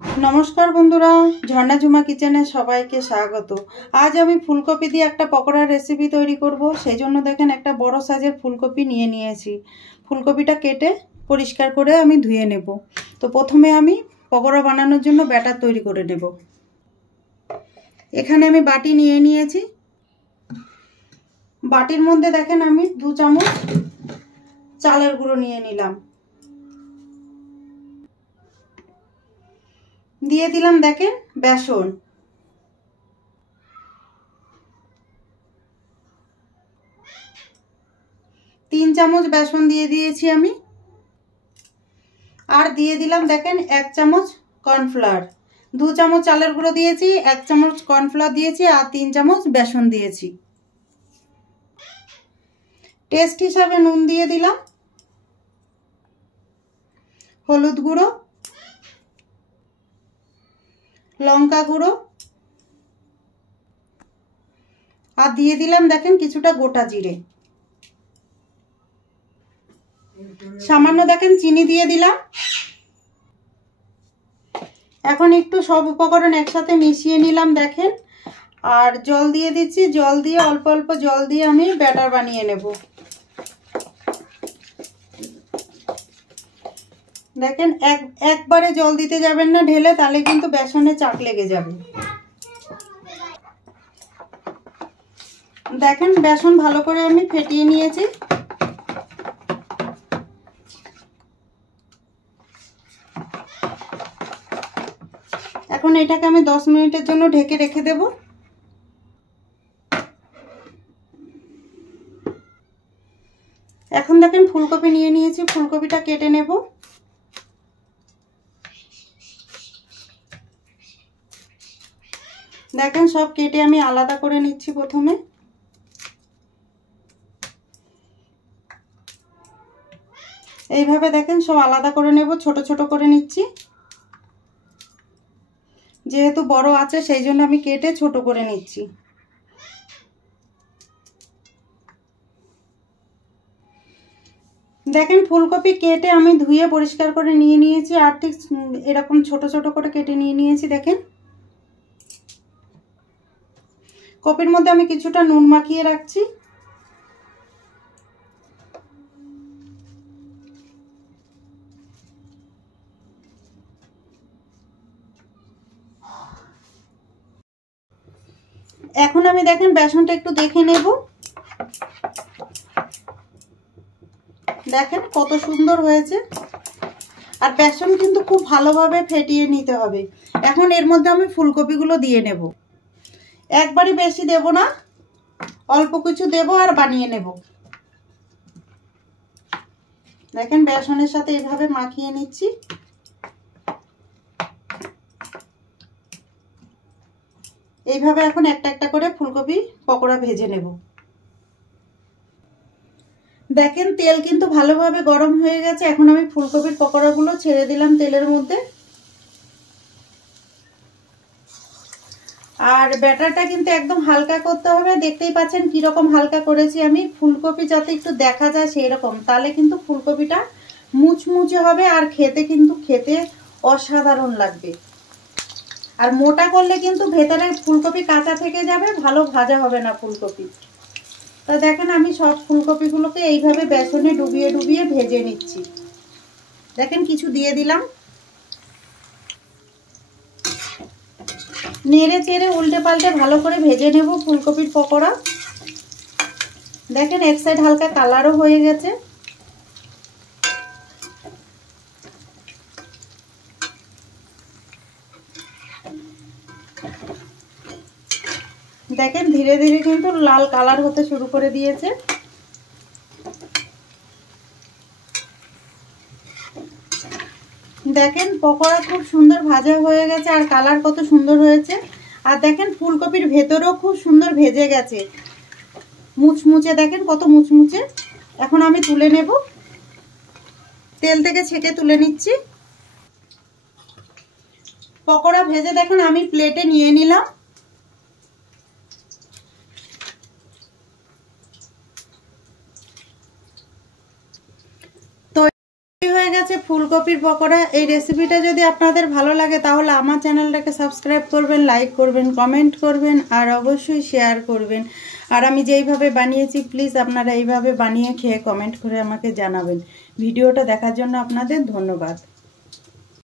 नमस्कार बंधुरा झर्णा झुमा किचेने सबाइके स्वागत। आज आमी फुलकपि दिए एक पकोड़ा रेसिपि तैरी करब। सेइजन्य देखें एक बड़ो साइजेर फुलकपि निये निয়েছি। फुलकपिटा केटे परिष्कार करे आमी धुए नेब। तो प्रथमे आमी पकोड़ा बानानोर जन्य बैटार तैरी करे नेब। एखाने आमी बाटी निये निয়েছি। बाटिर मध्य देखें आमी 2 चामच चालेर गुঁড়ো निये निलाम। दिए दिलाम देखें बेसन, 3 चामच बेसन दिए दिएছি आमी। और दिए दिलाम देखें 1 चामच कर्नफ्लावर। 2 चामच चालेर गुঁড়ো दिएছি, 1 चामच कर्नफ्लावर दिएছি और 3 चामच बेसन दिएছি। टेस्ट हिसाबे नुन दिए दिलाम, हलुद गुঁড়ো, लंका गुঁড়ো और दिए दिलाम देखें किछुटा गोटा जिरे। सामान्य देखें चीनी दिए दिलाम। एखन एकटू सब उपकरण एकसाथे मिशिए निलाम देखें और जल दिए दिচ্ছি। जल दिए अल्प अल्प जल दिए आमी बैटार बानिয়ে नेब। देखें एक बारे जल दीते जाबेन ना ढेले, ताहले किन्तु बेसने चाक लेगे जाबे। देखें बेसन भालो करे आमी फेटिए निয়েছি। এখন এটাকে আমি 10 মিনিটের জন্য ঢেকে রেখে দেব। এখন দেখেন ফুলকপি নিয়ে নিয়েছি, ফুলকপিটা কেটে নেব। देखें सब केटे आमी आलादा करे निচ্ছি। प्रथमे এইভাবে देखें सब आलादा करे नेब, छोटो छोटो करे निচ্ছি। যেহেতু বড় আছে সেই জন্য আমি কেটে ছোট করে নিচ্ছি। দেখেন ফুলকপি কেটে আমি ধুয়ে পরিষ্কার করে নিয়ে নিয়েছি আর ঠিক এরকম ছোট ছোট করে কেটে নিয়ে নিয়েছি। দেখেন কপির মধ্যে আমি কিছুটা নুন মাখিয়ে রাখছি। এখন আমি দেখেন বেসনটা একটু দেখে নেব। দেখেন কত সুন্দর হয়েছে। আর বেসন কিন্তু খুব ভালোভাবে ফেটিয়ে নিতে হবে। এখন এর মধ্যে আমি ফুলকপিগুলো দিয়ে নেব। একবারই বেশি দেব না, অল্প কিছু দেব আর বানিয়ে নেব। দেখেন বেসনের সাথে এভাবে মাখিয়ে নিচ্ছি। এইভাবে এখন একটা একটা করে ফুলকপি পকোড়া ভেজে নেব। দেখেন তেল কিন্তু ভালোভাবে গরম হয়ে গেছে। এখন আমি ফুলকপির পকোড়াগুলো ছেড়ে দিলাম তেলের মধ্যে। আর ব্যাটারটা কিন্তু একদম হালকা করতে হবে। দেখতেই পাচ্ছেন কি রকম হালকা করেছি আমি। ফুলকপি যাতে একটু দেখা যায় সেই রকম, তাহলে কিন্তু ফুলকপিটা মুচমুচে হবে আর খেতে অসাধারণ লাগবে। আর মোটা করলে কিন্তু ভেতরে ফুলকপি কাঁচা থেকে যাবে, ভালো ভাজা হবে না ফুলকপি। তা দেখেন আমি সব ফুলকপিগুলোকে এইভাবে বেসনে ডুবিয়ে ডুবিয়ে ভেজে নিচ্ছি। দেখেন কিছু দিয়ে দিলাম, নেড়ে চেড়ে উল্টে পাল্টে ভালো করে ভেজে নেব ফুলকপির পকোড়া। দেখেন এক সাইড হালকা কালারও হয়ে গেছে। দেখেন ধীরে ধীরে কিন্তু লাল কালার হতে শুরু করে দিয়েছে। দেখেন পকোড়া খুব সুন্দর ভাজা হয়ে গেছে আর কালার কত সুন্দর হয়েছে। আর দেখেন ফুলকপির ভেতরেও খুব সুন্দর ভেজে গেছে, মুচমুচে। দেখেন কত মুচমুচে। এখন আমি তুলে নেব, তেল থেকে ছেঁকে তুলে নিচ্ছি। পকোড়া ভেজে দেখেন আমি প্লেটে নিয়ে নিলাম। তো হয়ে গেছে ফুলকপির পকোড়া। এই রেসিপিটা যদি আপনাদের ভালো লাগে তাহলে আমার চ্যানেলটাকে সাবস্ক্রাইব করবেন, লাইক করবেন, কমেন্ট করবেন আর অবশ্যই শেয়ার করবেন। আর আমি যেইভাবে বানিয়েছি প্লিজ আপনারা এইভাবে বানিয়ে খেয়ে কমেন্ট করে আমাকে জানাবেন। ভিডিওটা দেখার জন্য আপনাদের ধন্যবাদ।